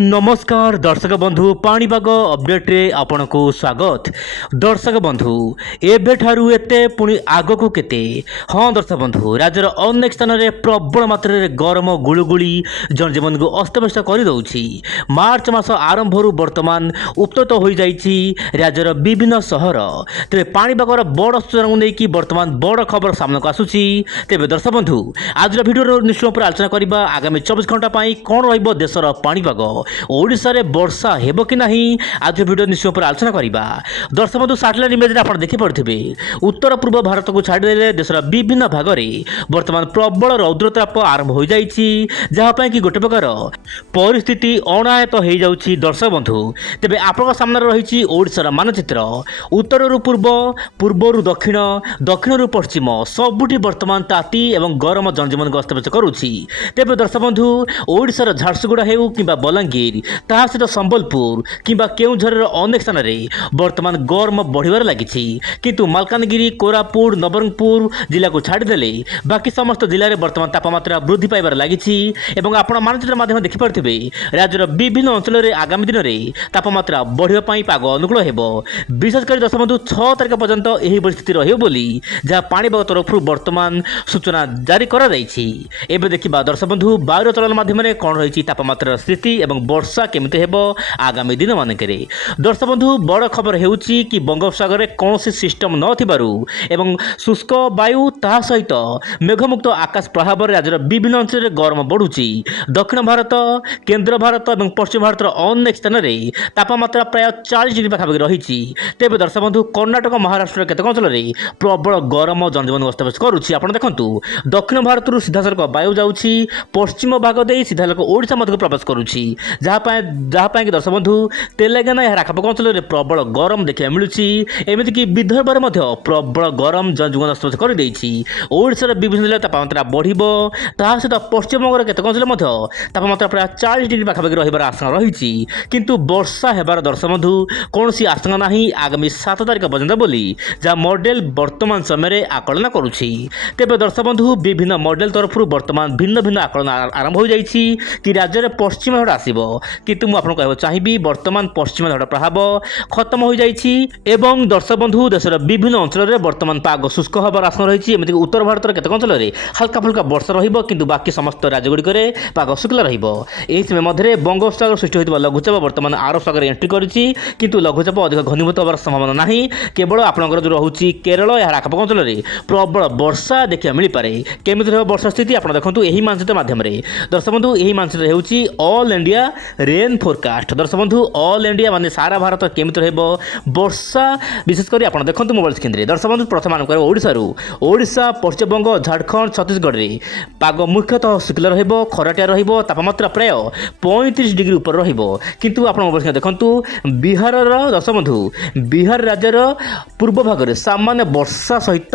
नमस्कार दर्शक बंधु पाणीपाग अपडेट रे आपनको स्वागत। दर्शक बंधु एबेठारु एते पुणी आगको केते हाँ दर्शक बंधु राज्यर अनेक स्थान में प्रबल मात्रा गरम गुळुगुळी जनजीवन को अस्तव्यस्त कर दउछि। मार्च मास आरंभ वर्तमान उत्तप्त हो जाइछि राज्यर विभिन्न सहर। तेरे पाणीपागर बड़ सूचना को लेकिन वर्तमान बड़ खबर सामना को आसुछि। तेरे दर्शक बंधु आज भिडियो निश्चय पर आलोचना करबा आगामी 24 घंटा पाई कोन रहइबो देशर पाणीपाग ओडिशा रे वर्षा हेबो कि नहीं आज वीडियो निश्चय पर आलोचना करिबा। दर्शक बंधु सैटेलाइट इमेज रे आपण देखि पड़थिबे उत्तर पूर्व भारत को छाड़ी देले देशर विभिन्न भाग रे वर्तमान प्रबल रौद्रताप आरंभ हो जाइछि जहा पय कि गोटे प्रकार परिस्थिति अनायत हो जाउछि। दर्शक बंधु तेबे आपन सामने रहिछि ओडिसा मानचित्र उत्तर रु पूर्व पूर्व रु दक्षिण दक्षिण रु पश्चिम सबुठी वर्तमान ताती एवं गरम जनजीवन को अस्तव्यस्त करूछि। तेबे दर्शक बंधु ओडिसा झारसुगुड़ा हेउ किबा बलांगीर ताहा सहित संबलपुर किंबा केउझर अनेक स्थान में वर्तमान गरम बढ़िबार लागिछि किंतु मालकानगिरी कोरापुट नवरंगपुर जिला को छाड़देले बाकी समस्त जिले में वर्तमान तापमात्रा वृद्धि पाइबार लागिछि एवं आपण मानचित्र माध्यम देखि पारथिबे राज्यर विभिन्न अंचल में आगामी दिन में तापमात्रा बढ़िबा पई पाग अनुकूल हेबो। विशेषकर दर्शक बंधु 6 तारिख पर्यंत एही परिस्थिति रहियो बोली जहाँ पाणीपाग तरफ वर्तमान सूचना जारी करा जाइछि। एबे देखिबा दर्शक बंधु वायु चलन माध्यम कोन रहिछि तापमात्रा स्थिति एवं वर्षा केमिति हेबो आगामी दिन मानकरे। दर्शक बंधु बड़ खबर हेउछि कि बंगोपसागर रे कोनोसी सिस्टम न थिबारु एवं शुष्क वायु ताहा सहित मेघमुक्त आकाश प्रभाव राज्यर विभिन्न अंचल में गरम बढ़ुछि। दक्षिण भारत केंद्र भारत और पश्चिम भारत अनेक स्थान में तापमात्रा प्राय 40 डिग्री पाखापाखि रही। तेज दर्शक बंधु कर्णाटक महाराष्ट्र केतक अंचल में प्रबल गरम जनजीवन अस्तव्यस्त करुछि। आप देखु दक्षिण भारत सीधासलख वायु जाउछि पश्चिम भाग दे सीधासलख ओडिशा मध्य प्रवेश करुछि जहाँ कि दर्शक बंधु तेलेंगाना यार आखपाख अंचल में प्रबल गरम देखा मिलूँ। एमतीक विदर्भ में प्रबल गरम जनजीवन अस्तव्यस्त कर ओडिशार विभिन्न जिले तापमात्रा बढ़िबो ताहा सहित पश्चिमबंगर केतक अंचल में तापमात्रा प्राय 40 डिग्री पाखापाखि रहिबार आशंका रही किंतु वर्षा हेबार दर्शक बंधु कौनसी आशंका नहीं आगामी 7 तारिख पर्यंत बोली जहाँ मॉडल वर्तमान समय आकलन करुछि। तेज दर्शक बंधु विभिन्न मॉडल तरफ वर्तमान भिन्न भिन्न आकलन आरंभ हो जाइछि कि राज्य में पश्चिम झड़ आसिबो किंतु मु आपन कहबो चाहिबी वर्तमान पश्चिम झड़ प्रभाव खत्म हो जाइछि एवं दर्शक बंधु देशर विभिन्न अंचल में वर्तमान पाग शुष्क होबार आशंका रही। एमती उत्तर भारत केतक अंचल में हल्का फुल्का वर्षा रहिबो किंतु बाकी समस्त राज्यगुड़िक पाग शुक्ला रहिबो। एही समय मध्य बंगोपसागर सृष्टि होइतिबा लघुचाप वर्तमान आरब सागर एंट्री करिछि किंतु लघुचाप अधिक घनीभूत होबार संभावना नहीं। केवल आपनकर जो रहुछि केरल यार आखपाख अंचल में प्रबल वर्षा देखा मिल पारे। केमिति रहबो वर्षा स्थिति आप देखंतु एही मानचित्र माध्यम दर्शक बंधु एही मानचित्र हेउछि ऑल इंडिया रेन फोरकास्ट। दर्शक बंधु ऑल इंडिया माने सारा भारत केमिति रहबो वर्षा विशेषकर आप देखंतु मोबाइल स्क्रीन रे। दर्शक बंधु प्रथम आरंभ करबो ओडिशा पश्चिमबंग झारखंड छत्तीसगढ़ रे पाग मुख्यतः शुक्ला रहिबो खराटिया रहिबो तापमात्रा प्राय 35 डिग्री ऊपर रहिबो किंतु आप मोबाइल स्क्रीन देखंतु बिहार दर्शक बंधु बिहार राज्यर पूर्व भाग में सामान्य वर्षा सहित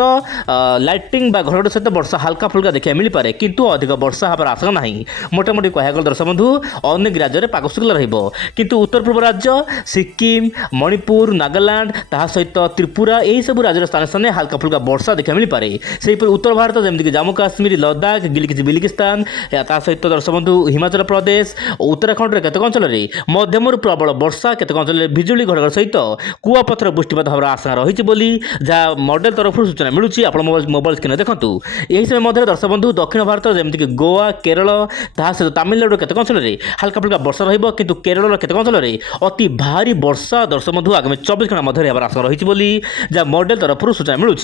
लाइटिंग बा घड़घड़ी सहित वर्षा हल्का फुल्का देखा मिल पारे किंतु अधिक वर्षा हबार आशंका नहीं। मोटामोटी कहगल दर्शक बंधु अनेक राज्य में पाग शुक्ला रहिबो किंतु उत्तर पूर्व राज्य सिक्किम मणिपुर नागालैंड ताहा सहित त्रिपुरा यही सब राज्य स्थान स्थान हल्का फुल्का वर्षा देखा मिल पारे। सेहीपरि उत्तर भारत जमीक जम्मू काश्मीर लद्दाख बिलिकिस्तान ता सहित दर्शक बंधु हिमाचल प्रदेश उत्तराखंड केतक अंचल में मध्यम प्रबल वर्षा केतक अंचल में बिजुली घड़घड़ सहित कुआपथर बृष्टिपात होबार आशंका रही बोली जहाँ मॉडल तरफ सूचना मिलूँ। आप मोबाइल स्क्रीन देखंतु यही समय मध्य दर्शक बंधु दक्षिण भारत जमीक गोवा केरल ताहा सहित तामिलनाडु केतक अंचल में हल्का फुल्का वर्षा रहिबो किंतु केरल केतक अंचल में अति भारी वर्षा दर्शक बंधु आगामी 24 घंटा मध्य होबार आशंका रही बोली जहाँ मॉडल तरफ सूचना मिलूँ।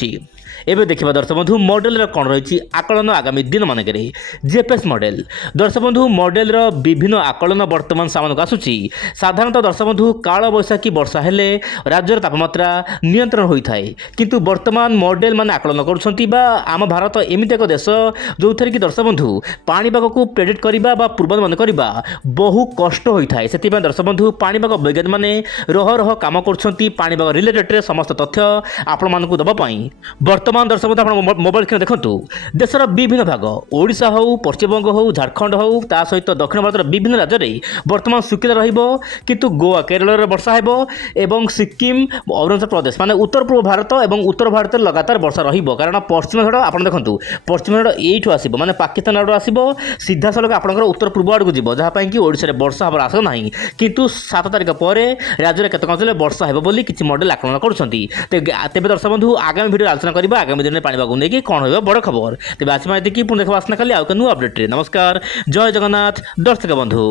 एबे देखिबा दर्शक बंधु मॉडल कौन रही आकलन आगामी दिन मानकरे जीएफएस मॉडल। दर्शक बंधु मॉडल विभिन्न आकलन वर्तमान सामान को आसुची। साधारणतः दर्शक बंधु काल बैशाखी वर्षा हेले राज्यर तापमात्रा नियंत्रण होता है किंतु वर्तमान मॉडल मान आकलन करुछंती बा आम भारत एमिति एक देश जो थेर कि दर्शक बंधु पाणीपाग को प्रेडिक्ट करबा बा पूर्वानुमान करबा बहु कष्ट होता है। सेति दर्शक बंधु पाणीपाग वैज्ञानिक माने रह रह काम करुछंती पाणीपाग रिलेटेड समस्त तथ्य आपण मानकु दबा पई वर्तमान दर्शक बंधु आपण मोबाइल स्क्रीन देखंतु देशर विभिन्न भाग ओडिशा हो पश्चिमबंग हो झारखंड हो ता सहित दक्षिण भारत विभिन्न राज्य में वर्तमान शुक्ला रहिबो किंतु गोवा केरल रे वर्षा हेबो एवं सिक्किम अरुणाचल प्रदेश माने उत्तर पूर्व भारत एवं उत्तर भारत लगातार वर्षा रहिबो कारण पश्चिम झड़ आप देखंतु पश्चिम झड़ एठू आसीबो माने पाकिस्तान आडू आसीबो सीधा सलख आपनकर उत्तर पूर्व आड़ को जीवो जहाँ कि ओडिशा ଓଡ଼ିଶାରେ ବର୍ଷା ହେବାର ଆଶା ନାହିଁ, କିନ୍ତୁ 7 ତାରିଖ ପରେ ରାଜ୍ୟରେ କେତେକ ଅଞ୍ଚଳରେ ବର୍ଷା ହେବ ବୋଲି କିଛି ମଡେଲ ଆକଳନ କରୁଛନ୍ତି। ତେବେ ଦର୍ଶକ ବନ୍ଧୁ ଆଗାମୀ ଭିଡ଼ିଓରେ ଆଲୋଚନା କରିବା ଆଗାମୀ ଦିନରେ ପାଣିପାଗକୁ ନେଇକି କ'ଣ ରହିବ ବଡ଼ ଖବର। ତେବେ ଆଜି ପାଇଁ ଏତିକି, ପୁଣି ଦେଖିବା ଆସନ୍ତାକାଲି ଆଉ ଏକ ନୂଆ ଅପଡେଟ୍ରେ। ନମସ୍କାର, ଜୟ ଜଗନ୍ନାଥ ଦର୍ଶକ ବନ୍ଧୁ।